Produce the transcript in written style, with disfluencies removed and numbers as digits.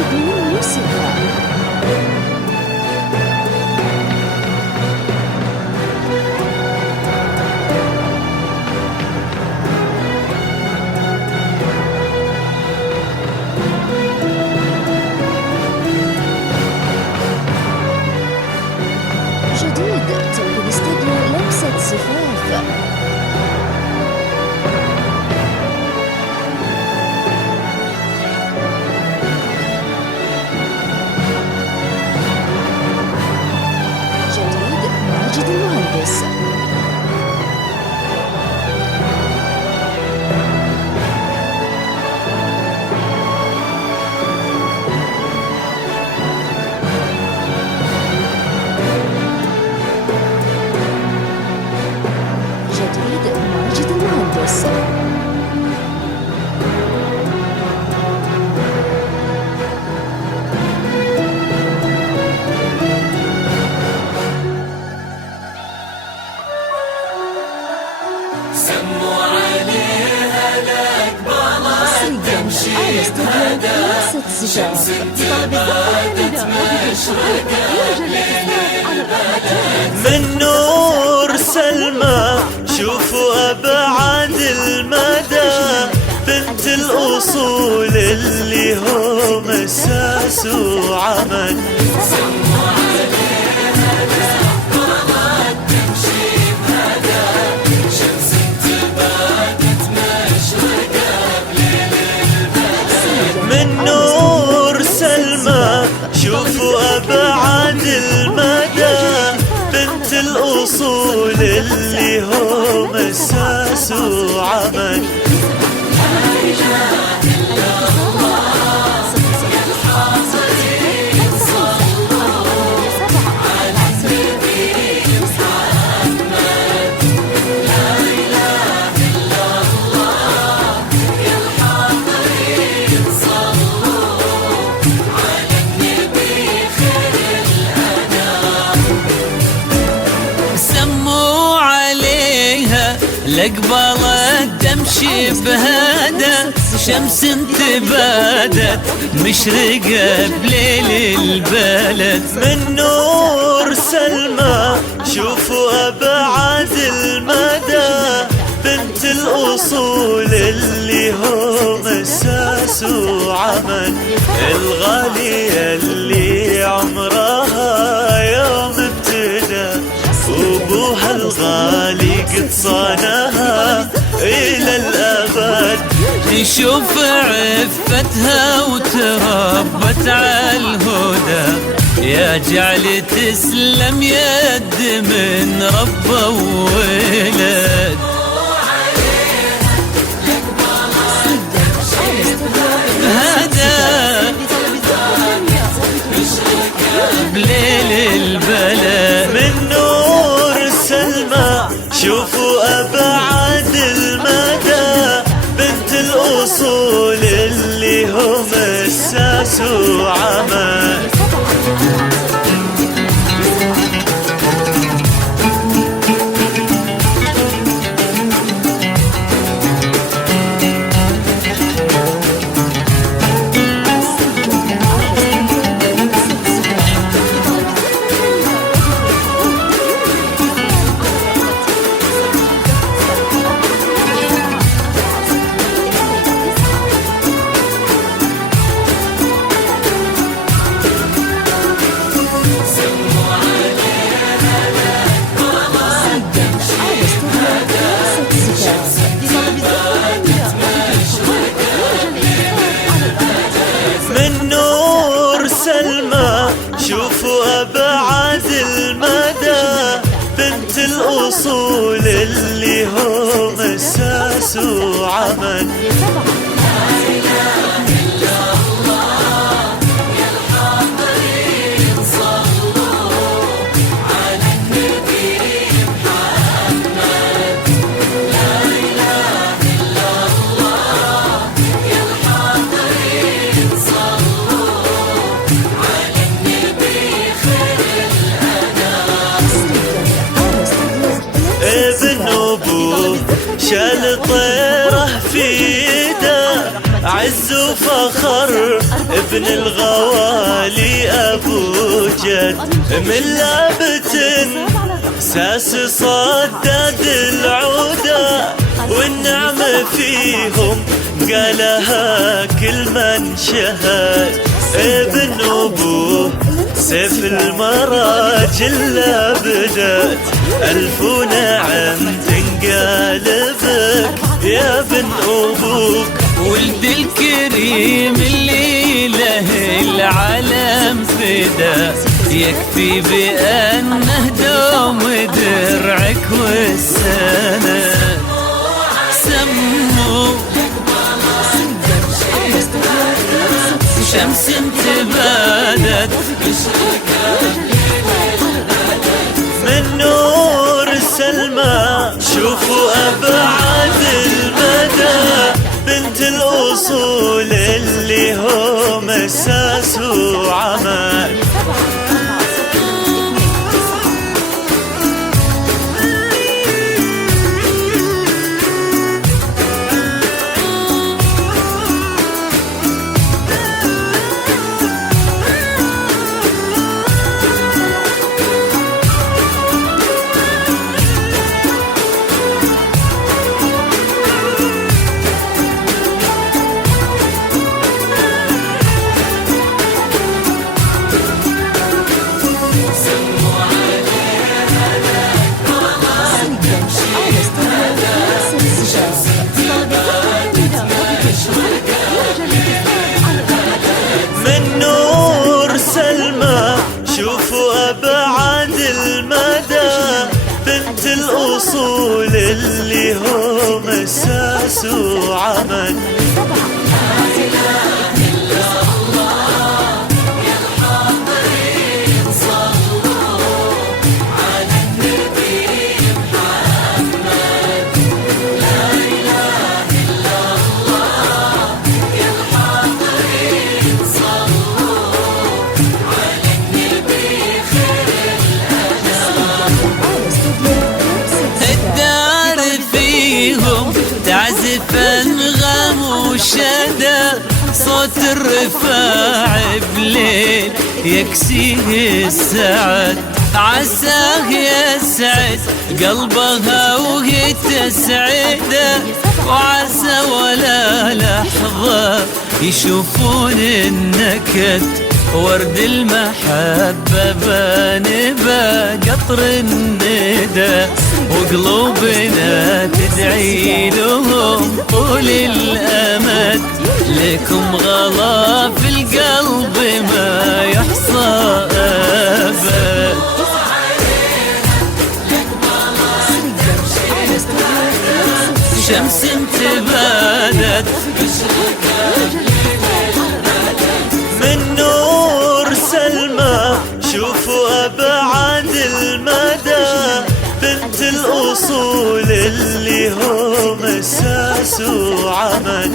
بدون موسيقى. جديد توكيد استوديو لمسة زفاف. جديد ماجد المهندس. جديد ماجد المهندس. سموا عليها لك بلا تمشي بهدى شمس انتبهت مشرقة من نور سلمى شوفوا أبعد المدى، بنت الأصول اللي هو مساس وعمل. سموا عليها لك بلا تمشي بهدى شمس انتبهت مشرقة بليل البلد. من نور سلمى شوفوا أبعد المدى، بنت الأصول اللي هو مساس وعمل. لقبلت تمشي بهدى شمس انتبادت مشرقة بليل البلد. من نور سلمى شوفوا أبعد المدى، بنت الأصول اللي هو مساس وعمل. الغالية اللي عمرها يوم ابتدى، وابوها الغالي قد صانها إلى الأبد. نشوف عفتها وتربت على الهدى، يا جعل تسلم يد من رب وولد. هدى بليل البلد. من نور سلمى شوفوا أبعد المدى، بنت الأصول اللي هو مساس وعمل. من نور سلمى شوفوا أبعد المدى، بنت الأصول اللي هو مساس وعمل. شال طيره في يده عز وفخر ابن الغوالي أبو جد، من لابة ساس صدد العودة، والنعمة فيهم قالها كل من شهد. ابن أبوه سيف المراجل لا بدت، ألف نعم تنقلبك يا ابن أبوك. ولد الكريم اللي له العالم فدا، يكفي بأنه دوم درعك والسنة. سموه شمس تبادت من نور سلمى شوفوا أبعاد المدى، بنت الأصول اللي هم أساس وعمل. من نور سلمى شوفوا أبعاد المدى، بنت الأصول اللي هم أساس وعمل. تعزف انغام وشدى، صوت الرفاع بليل يكسيه السعد. عساه يسعد قلبها وهي تسعده، وعسى ولا لحظة يشوفون النكد. ورد المحبة بانبا قطر الندى، وقلوبنا تدعي لهم طول الأمد. لكم غلا في القلب ما يحصى أبد. شمس تبادت من نور سلمى شوفوا أبعاد المدى، بنت الأصول اللي هم أساس وعمل.